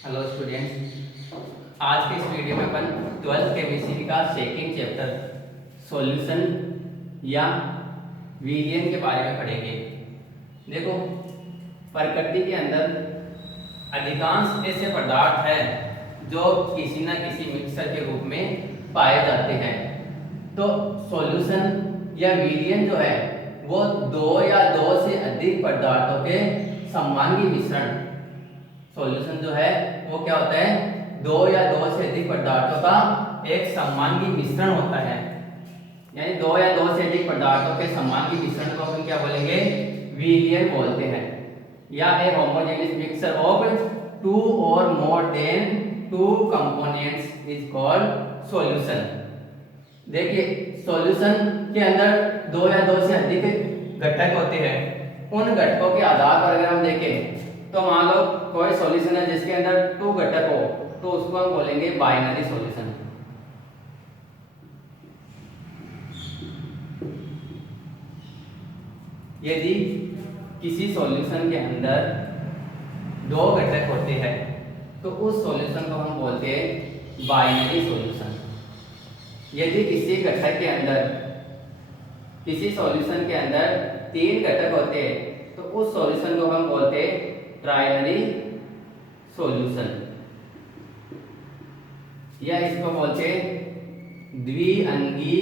Hello students, आज के इस वीडियो में अपन 12th केमिस्ट्री का सेकंड चैप्टर सॉल्यूशन या विलयन के बारे में पढ़ेंगे। देखो, प्रकृति के अंदर अधिकांश ऐसे पदार्थ हैं जो किसी न किसी मिक्सर के रूप में पाए जाते हैं। तो सॉल्यूशन या विलयन जो है वो दो या दो से अधिक पदार्थों के समांगी मिश्रण। सॉल्यूशन जो है वो क्या होता है, दो या दो से अधिक पदार्थों का एक समांगी मिश्रण होता है। यानी दो या दो से अधिक पदार्थों के समांगी मिश्रण को अपन क्या बोलेंगे, विलयन बोलते हैं। या ए होमोजेनियस मिक्सचर ऑफ टू और more than two components is called solution. देखिए, सॉल्यूशन के अंदर दो या दो से अधिक घटक होते हैं। उन घटकों के आधार पर अगर हम देखें तो मान लो कोई सॉल्यूशन है जिसके अंदर टू घटक हो, तो उसको हम बोलेंगे बाइनरी सॉल्यूशन। यदि किसी सॉल्यूशन के अंदर दो घटक होते हैं तो उस सॉल्यूशन को हम बोलते हैं बाइनरी सॉल्यूशन। यदि किसी सॉल्यूशन के अंदर तीन घटक होते हैं तो उस सॉल्यूशन को हम बोलते हैं ट्राइनरी सॉल्यूशन, या इसको बोलते द्विअंगी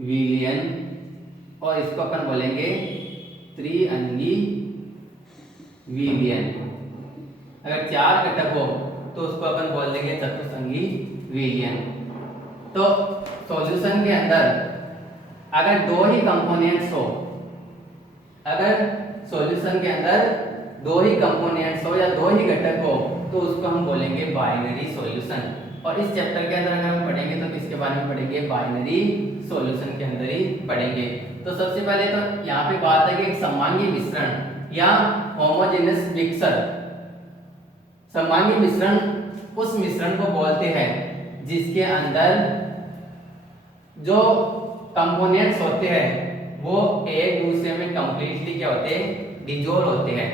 विलयन, और इसको अपन बोलेंगे त्रिअंगी विलयन। अगर चार घटक हो तो उसको अपन बोल देंगे चतुष्अंगी विलयन। तो सॉल्यूशन के अंदर अगर दो ही कंपोनेंट्स हो, अगर सॉल्यूशन के अंदर दो ही कंपोनेंट्स हो या दो ही घटक हो तो उसको हम बोलेंगे बाइनरी सॉल्यूशन। और इस चैप्टर के अंदर अगर हम पढ़ेंगे तो किसके बारे में पढ़ेंगे, बाइनरी सॉल्यूशन के अंदर ही पढ़ेंगे। तो सबसे पहले तो यहाँ पे बात है कि एक समांगी मिश्रण या होमोजेनियस मिक्सचर। समांगी मिश्रण उस मिश्रण को बोलते हैं जिसके अंदर जो कंपोनेंट्स होते हैं वो एक दूसरे में कंप्लीटली क्या होते हैं, डिजोल्व होते हैं।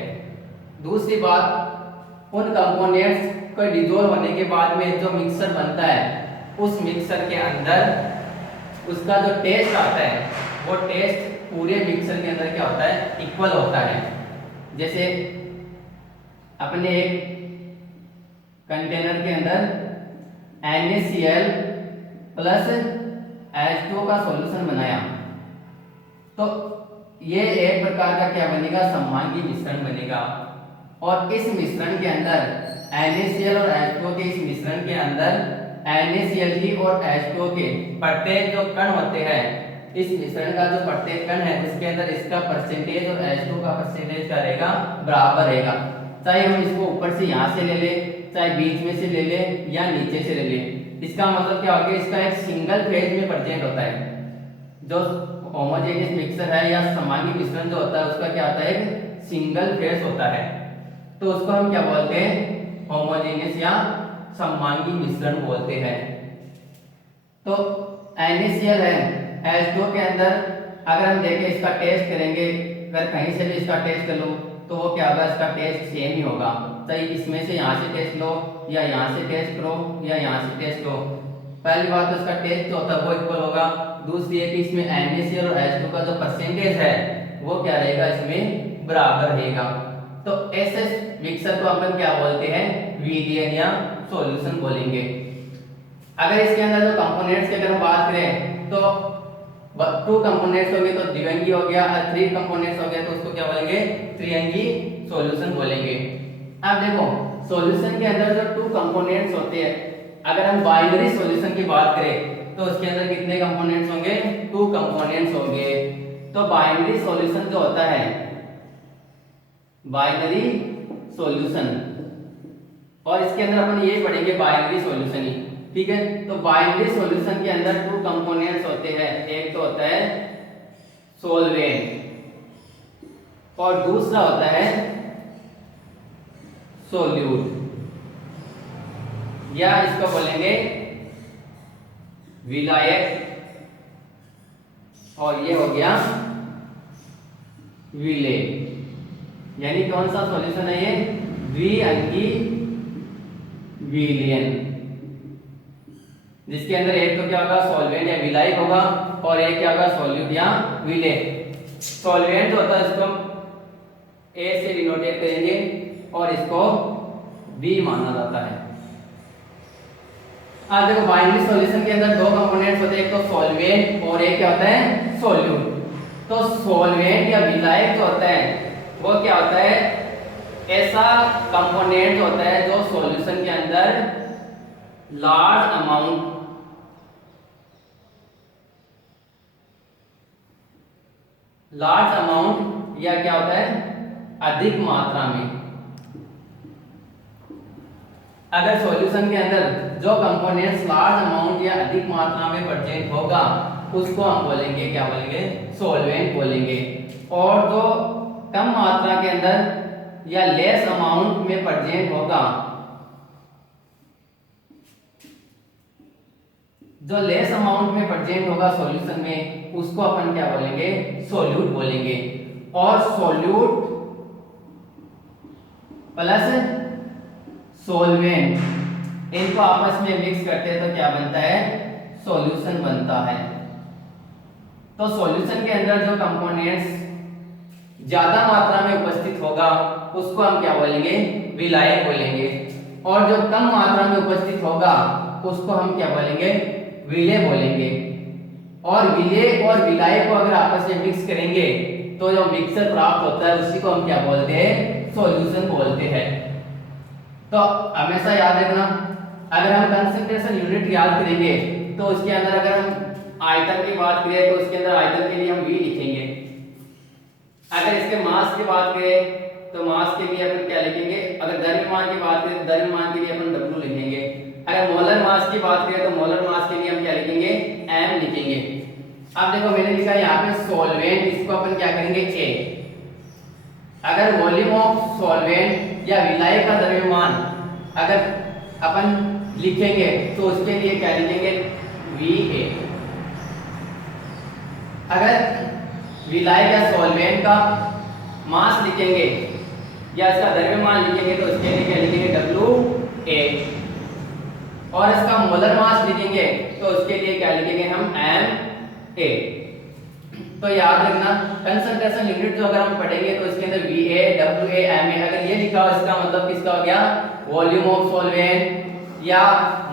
दूसरी बात, उन कंपोनेंट्स को डिजोल्व होने के बाद में जो मिक्सचर बनता है उस मिक्सचर के अंदर उसका जो टेस्ट आता है वो टेस्ट पूरे मिक्सचर के अंदर क्या होता है, इक्वल होता है। जैसे अपने एक कंटेनर के अंदर NaCl प्लस H2O का सॉल्यूशन बनाया तो ये एक प्रकार का क्या बनेगा, समांगी मिश्रण बनेगा। और इस मिश्रण के अंदर NaCl और H2O के इस मिश्रण के अंदर NaCl की और H2O के प्रत्येक जो कण होते हैं, इस मिश्रण का जो प्रत्येक कण है उसके अंदर इसका परसेंटेज और H2O का परसेंटेज क्या रहेगा, बराबर रहेगा। चाहे हम इसको ऊपर से यहाँ से ले ले, चाहे बीच में से ले ले या नीचे से ले ले। इसका मतलब क्या हो गया, इसका एक सिंगल फेज में प्रेजेंट होता है। जो होमोजेनियस मिक्सचर है या समांगी मिश्रण जो होता है उसका क्या होता है, एक सिंगल फेज होता है। तो उसको हम क्या बोलते हैं, होमोजेनियस या समांगी मिश्रण बोलते हैं। तो NaCl है, H2O के अंदर अगर हम देखें इसका टेस्ट करेंगे, अगर कहीं से भी इसका टेस्ट कर लो तो वो क्या होगा, इसका टेस्ट सेम ही होगा। चाहे इसमें से यहाँ से टेस्ट लो या यहाँ से टेस्ट करो या यहाँ से टेस्ट लो, पहली बात तो इसका टेस्ट जो होता है वो इक्वल होगा। दूसरी है कि इसमें NaCl और H2O का जो परसेंटेज है वो क्या रहेगा, इसमें बराबर रहेगा। तो ऐसे मिक्सचर को अपन क्या बोलते हैं, विलयन या सॉल्यूशन बोलेंगे। अगर इसके अंदर जो कंपोनेंट्स की अगर हम बात करें तो टू कंपोनेंट्स हो गए तो द्विअंगी हो गया, और थ्री कंपोनेंट्स हो गए तो उसको क्या बोलेंगे, त्रिअंगी सॉल्यूशन बोलेंगे। अब देखो, सॉल्यूशन के अंदर जो टू कंपोनेंट्स होते हैं, अगर हम बाइनरी सॉल्यूशन की बात करें तो उसके अंदर कितने कंपोनेंट्स होंगे, टू कंपोनेंट्स होंगे। तो बाइनरी सॉल्यूशन जो होता है, बाइनरी सॉल्यूशन, और इसके अंदर अपन ये पढ़ेंगे बाइनरी सॉल्यूशन ही, ठीक है। तो बाइनरी सॉल्यूशन के अंदर टू कंपोनेंट्स होते हैं, एक तो होता है सॉल्वेंट और दूसरा होता है सोल्यूट, या इसको बोलेंगे विलायक, और ये हो गया विलेय यानी कौन सा सॉल्यूशन है ये, द्विअंकी विलयन, जिसके अंदर एक तो क्या होगा सॉल्वेंट या विलायक होगा और एक क्या होगा सॉल्यूट या विलेय। सॉल्वेंट होता है इसको ए से डिनोटेट करेंगे और इसको बी माना जाता है। आज देखो बाइनरी सॉल्यूशन के अंदर दो कंपोनेंट्स होते हैं, एक तो सॉल्वेंट और एक क्या होता है सॉल्यूट। तो सॉल्वेंट या विलायक जो होता है वो क्या होता है, ऐसा कंपोनेंट होता है जो सॉल्यूशन के अंदर लार्ज अमाउंट या क्या होता है अधिक मात्रा में, अगर सॉल्यूशन के अंदर जो कंपोनेंट्स लार्ज अमाउंट या अधिक मात्रा में प्रेजेंट होगा उसको हम बोलेंगे क्या बोलेंगे, सॉल्वेंट बोलेंगे। और जो कम मात्रा के अंदर या लेस अमाउंट में प्रेजेंट होगा, जो लेस अमाउंट में प्रेजेंट होगा सॉल्यूशन में, उसको अपन क्या बोलेंगे, सॉल्यूट बोलेंगे। और सॉल्यूट प्लस सॉल्वेंट इनको आपस में मिक्स करते हैं तो क्या बनता है, सॉल्यूशन बनता है। तो सॉल्यूशन के अंदर जो कंपोनेंट्स ज्यादा मात्रा में उपस्थित होगा उसको हम क्या बोलेंगे, विलायक बोलेंगे। और जो कम मात्रा में उपस्थित होगा उसको हम क्या बोलेंगे, विलेय बोलेंगे। और विलेय और विलायक को अगर आपस में मिक्स करेंगे तो जो मिक्सचर प्राप्त होता है उसी को हम क्या बोलते हैं, सॉल्यूशन बोलते हैं। तो हमेशा याद रखना, अगर हम कंसंट्रेशन यूनिट याद करेंगे तो उसके अंदर अगर हम आयतन की बात करें तो उसके अंदर आयतन के लिए हम V लिखेंगे। अगर इसके मास की बात करें तो मास के लिए अपन क्या लिखेंगे, अगर द्रव्यमान की बात करें तो द्रव्यमान के लिए अपन W लिखेंगे। अगर मोलर मास की बात करें तो मोलर मास के लिए हम क्या लिखेंगे, M लिखेंगे। अब देखो मैंने लिखा है यहाँ पे सॉल्वेंट, इसको अपन क्या करेंगे A। अगर वॉल्यूम ऑफ सॉल्वेंट या विलायक का द्रव्यमान अगर अपन लिखेंगे तो उसके लिए क्या लिखेंगे, VA। अगर विलायक या सॉल्वेंट का मास लिखेंगे या इसका द्रव्यमान लिखेंगे तो उसके लिए क्या लिखेंगे, WA। और इसका मोलर मास लिखेंगे तो उसके लिए क्या लिखेंगे हम, MA। तो याद रखना कंसंट्रेशन यूनिट जो अगर हम पढ़ेंगे तो इसके अंदर VA, WA, MA अगर ये लिखा हो इसका मतलब किसका हो गया, वॉल्यूम ऑफ सॉल्वेंट या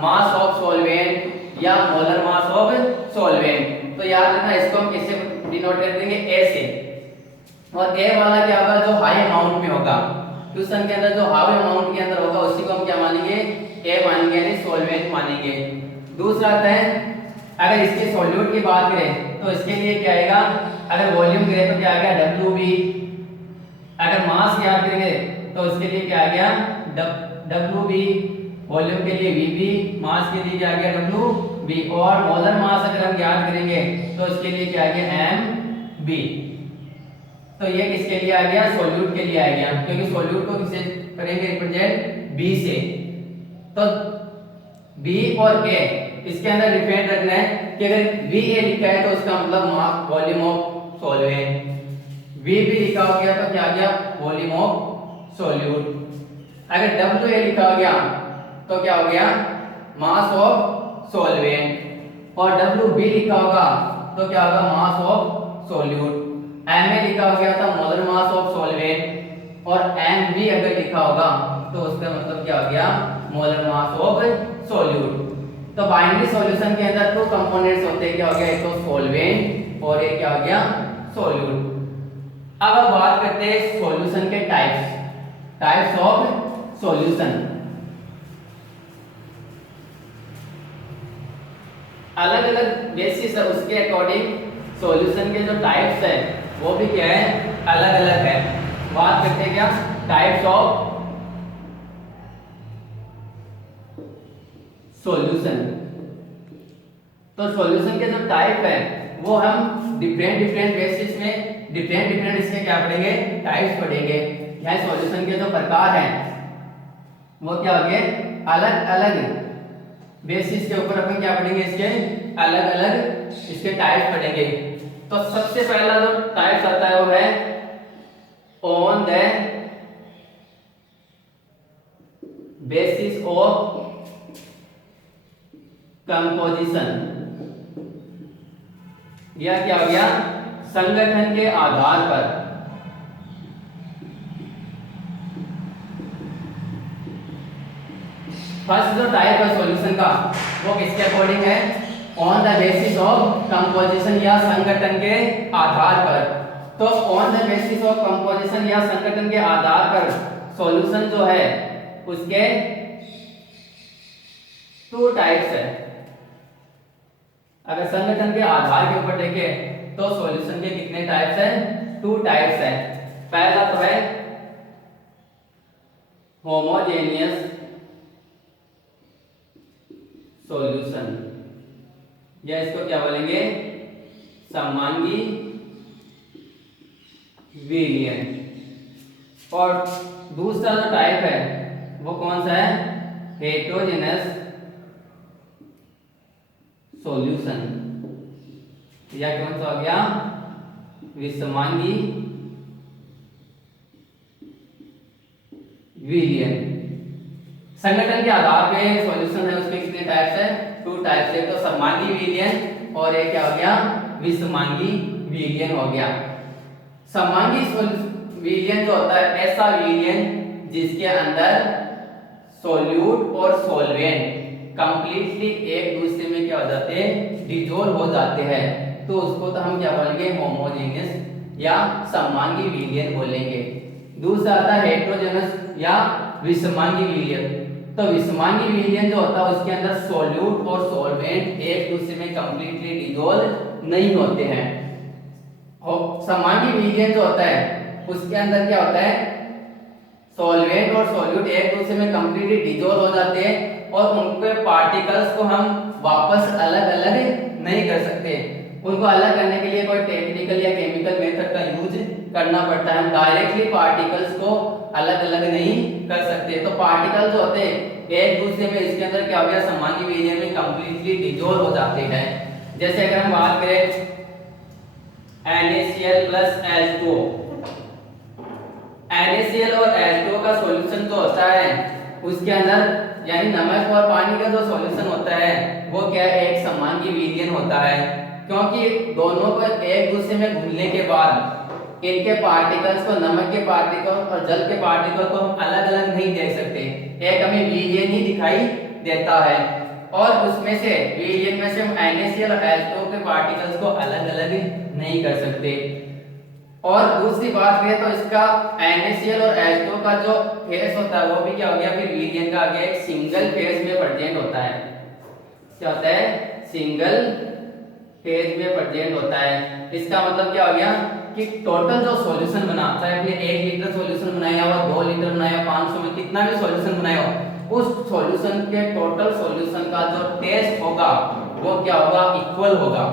मास ऑफ सॉल्वेंट या मोलर मास ऑफ सॉल्वेंट। तो याद रखना इसको हम किससे डिनोट कर देंगे, A से। और A वाला क्या होगा, जो हाई अमाउंट में होगा, क्वेश्चन के अंदर जो हाई अमाउंट के अंदर होगा उसी को हम क्या मानेंगे, A मानेंगे यानी सॉल्वेंट मानेंगे। दूसरा आता है अगर इसके सॉल्यूट की बात करें तो इसके लिए क्या आएगा, अगर वॉल्यूम करें तो क्या आ गया, WB। अगर मास याद करेंगे तो उसके लिए क्या आ गया, WB। वॉल्यूम के लिए VB, मास के लिए क्या आ गया, WB। और मोलर मास अगर हम याद करेंगे तो इसके लिए क्या आ गया, MB। तो ये किसके लिए आ गया, सॉल्यूट के लिए आ गया, क्योंकि सॉल्यूट को किससे करेंगे रिप्रेजेंट, B से। तो B और A इसके अंदर डिपेंड रखना है कि अगर VA लिखा है तो उसका मतलब mass volume of solvent, VB लिखा हो गया तो क्या आ गया, वॉल्यूम ऑफ सॉल्यूट। अगर WA लिखा हो गया तो क्या हो गया, मास ऑफ सॉल्वेंट। और WB लिखा होगा तो क्या होगा, मास ऑफ सॉल्यूट। MA लिखा हो गया था मोलर मास ऑफ सॉल्वेंट। और MB अगर लिखा होगा तो उसका मतलब क्या हो गया, मोलर मास ऑफ सॉल्यूट। तो बाइनरी सॉल्यूशन के अंदर दो कंपोनेंट्स होते हैं, क्या हो गया, एक तो सॉल्वेंट और एक क्या हो गया, सॉल्यूट। अब हम बात करते हैं सॉल्यूशन के टाइप्स ऑफ सॉल्यूशन। अलग अलग बेसिस है उसके अकॉर्डिंग सॉल्यूशन के जो टाइप्स है वो भी क्या है, अलग अलग है। बात करते हैं क्या, टाइप्स ऑफ सॉल्यूशन। तो सॉल्यूशन के जो टाइप है वो हम डिफरेंट बेसिस में डिफरेंट इसके क्या पढ़ेंगे, टाइप्स पढ़ेंगे। यहाँ सॉल्यूशन के जो प्रकार हैं वो क्या हो गए, अलग अलग बेसिस के ऊपर अपन क्या पढ़ेंगे, इसके अलग अलग इसके टाइप्स पढ़ेंगे। तो सबसे पहला जो टाइप्स आता है वो है ऑन द कंपोजिशन, यह क्या हो गया, संगठन के आधार पर। फर्स्ट जो टाइप है सॉल्यूशन का वो किसके अकॉर्डिंग है, on the basis of composition या संगठन के आधार पर। तो on the basis of composition या संगठन के आधार पर सॉल्यूशन जो है उसके टू टाइप्स है। अगर संगठन के आधार के ऊपर देखें तो सॉल्यूशन के कितने टाइप्स हैं, टू टाइप्स हैं। पहला तो है होमोजेनियस सॉल्यूशन, या इसको क्या बोलेंगे, समांगी विलयन। और दूसरा जो टाइप है वो कौन सा है, हेटेरोजेनस सॉल्यूशन, या कौन सा हो गया, विषमांगी विलयन। संगठन के आधार पे सॉल्यूशन है उसके कितने टाइप्स है, टू टाइप्स है। तो समांगी विलयन और एक क्या हो गया, विषमांगी विलयन हो गया। समांगी विलयन जो होता है ऐसा विलयन जिसके अंदर सॉल्यूट और सॉल्वेंट कंप्लीटली एक दूसरे में क्या हो जाते हैं, डिसॉल्व हो जाते हैं, तो उसको तो हम क्या बोलेंगे, होमोजेनियस या समांगी विलयन बोलेंगे। दूसरा आता है हेटेरोजेनस या विषमांगी विलयन। तो विषमांगी विलयन जो होता है उसके अंदर सॉल्यूट और सॉल्वेंट एक दूसरे में कंप्लीटली डिसॉल्व नहीं होते हैं। और समांगी विलयन जो होता है उसके अंदर क्या होता है, सॉल्वेंट और सॉल्यूट एक दूसरे में कंप्लीटली डिसॉल्व हो जाते हैं और उनके पार्टिकल्स को हम वापस अलग अलग नहीं कर सकते। उनको अलग करने के लिए कोई टेक्निकल या केमिकल मेथड का यूज करना पड़ता है। हम डायरेक्टली पार्टिकल्स को अलग अलग नहीं कर सकते। तो पार्टिकल जो होते हैं एक दूसरे में इसके अंदर क्या हो गया, समांगी विलयन में कंप्लीटली डिसॉल्व हो जाते हैं। जैसे अगर हम बात करें NaCl प्लस H2, NaCl और H2O का सॉल्यूशन जो होता है उसके अंदर यानी नमक और पानी का जो सॉल्यूशन होता है वो क्या है, एक समांगी विलयन होता है। क्योंकि दोनों को एक दूसरे में घुलने के बाद इनके पार्टिकल्स को, नमक के पार्टिकल और जल के पार्टिकल को हम अलग अलग नहीं देख सकते, एक हमें विलयन ही दिखाई देता है। और उसमें से विलयन में से हम NaCl और H2O के पार्टिकल्स को अलग अलग नहीं कर सकते। और दूसरी बात करें तो इसका NaCl और H2O का जो फेस होता है वो भी क्या हो गया, फिर विलयन का आगे एक सिंगल फेज में प्रेजेंट होता है। क्या होता है, सिंगल फेज में प्रेजेंट होता है। इसका मतलब क्या हो गया कि टोटल जो सॉल्यूशन बना, चाहे आपने 1 लीटर सॉल्यूशन बनाया हो, 2 लीटर बनाया, 500 में कितना भी सॉल्यूशन बनाया हो, उस सॉल्यूशन के टोटल सॉल्यूशन का जो टेस्ट होगा वो क्या होगा, इक्वल होगा।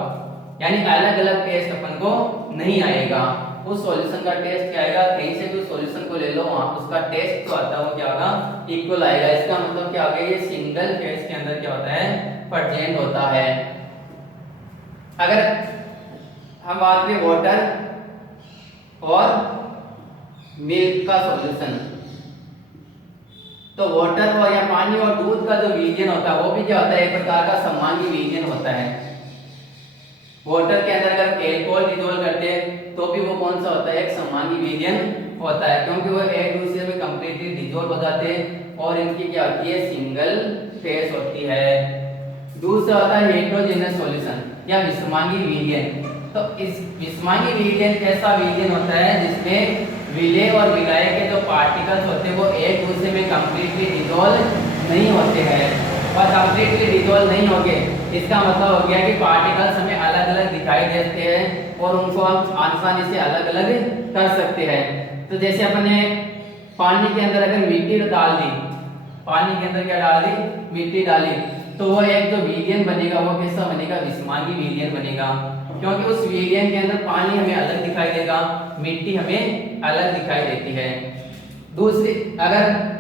यानी अलग अलग टेस्ट अपन को नहीं आएगा। उस सॉल्यूशन का टेस्ट क्या आएगा, कहीं से भी सॉल्यूशन को ले लो वहां उसका टेस्ट जो आता है वो क्या होगा, इक्वल आएगा। इसका मतलब क्या हो गया, ये सिंगल फेज के अंदर क्या होता है, प्रेजेंट होता है। अगर हम बात करें वाटर और मिल्क का सॉल्यूशन, तो वाटर और या पानी और दूध का जो विलयन होता है वो भी क्या होता है, एक प्रकार का समांगी विलयन होता है। वाटर के अंदर अगर एल्कोहल डिसॉल्व करते हैं तो भी वो कौन सा होता है, एक समांगी विलयन होता है, क्योंकि वो एक दूसरे में कंप्लीटली डिसॉल्व हो जाते हैं और इनकी क्या होती है, सिंगल फेज होती है। दूसरा होता है हेटेरोजेनस सॉल्यूशन या विषमांगी विलयन। तो इस विषमांगी विलयन कैसा विलयन होता है जिसमें विलेय और विलायक के जो पार्टिकल्स होते हैं वो एक दूसरे में कंप्लीटली डिसॉल्व नहीं होते हैं। और कंप्लीटली डिसॉल्व नहीं होंगे इसका मतलब हो गया कि पार्टिकल्स हमें अलग अलग दिखाई देते हैं और उनको हम आसानी से अलग अलग कर सकते हैं। तो जैसे अपने पानी के अंदर अगर मिट्टी डाल दी, पानी के अंदर क्या डाल दी, मिट्टी डाली, तो वो एक जो विलयन बनेगा वो कैसा बनेगा, विषमांगी विलयन बनेगा। क्योंकि उस विलयन के अंदर पानी हमें अलग दिखाई देगा, मिट्टी हमें अलग दिखाई देती है। दूसरी, अगर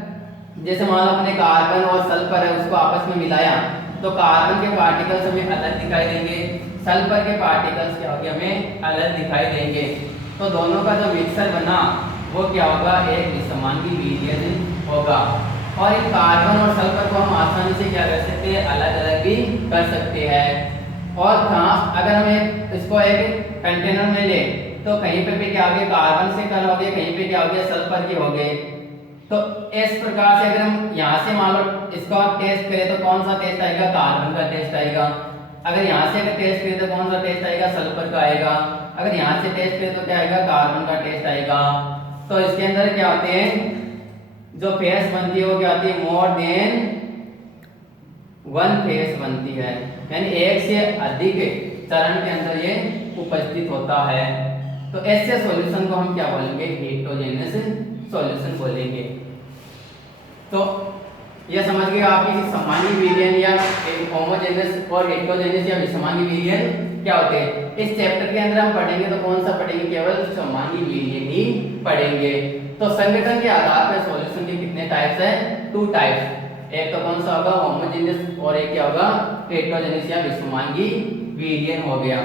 जैसे मान लो अपने कार्बन और सल्फर है उसको आपस में मिलाया तो कार्बन के पार्टिकल्स हमें अलग दिखाई देंगे, सल्फर के पार्टिकल्स क्या होंगे, हमें अलग दिखाई देंगे। तो दोनों का जो मिक्सर बना वो क्या होगा, एक विषमांगी विलयन होगा। और इन कार्बन और सल्फर को हम आसानी से क्या कर सकते हैं, अलग अलग भी कर सकते हैं। और कहाँ अगर हम इसको एक कंटेनर में ले तो कहीं पे भी क्या हो गया, कार्बन से कल हो गया, कहीं पे क्या हो गया, सल्फर के हो गए। तो इस प्रकार से अगर हम यहाँ से मान लो इसका टेस्ट करें तो कौन सा टेस्ट आएगा, कार्बन का टेस्ट आएगा। अगर यहाँ से अगर टेस्ट करें तो कौन सा टेस्ट आएगा, सल्फर का आएगा। अगर यहाँ से टेस्ट करें तो क्या आएगा, कार्बन का टेस्ट आएगा। तो इसके अंदर क्या होते हैं, जो फेस बनती है वो क्या होती है, मोर देन वन फेस बनती है, यानी एक से अधिक चरण के अंदर ये उपस्थित होता है। तो ऐसे सॉल्यूशन को हम क्या बोलेंगे, हेटेरोजेनस सॉल्यूशन बोलेंगे। तो यह समझ गए आपकी समांगी विलयन या होमोजेनस और हेटेरोजेनस या विषमांगी विलयन क्या होते हैं। इस चैप्टर के अंदर हम पढ़ेंगे तो कौन सा पढ़ेंगे, केवल समांगी विलयन ही पढ़ेंगे। तो संगठन के आधार पर सॉल्यूशन के कितने टाइप्स हैं, 2 टाइप्स। एक तो कौन सा होगा, होमोजेनस, और एक क्या होगा, हेटेरोजेनस या विषमांगी विलयन हो गया।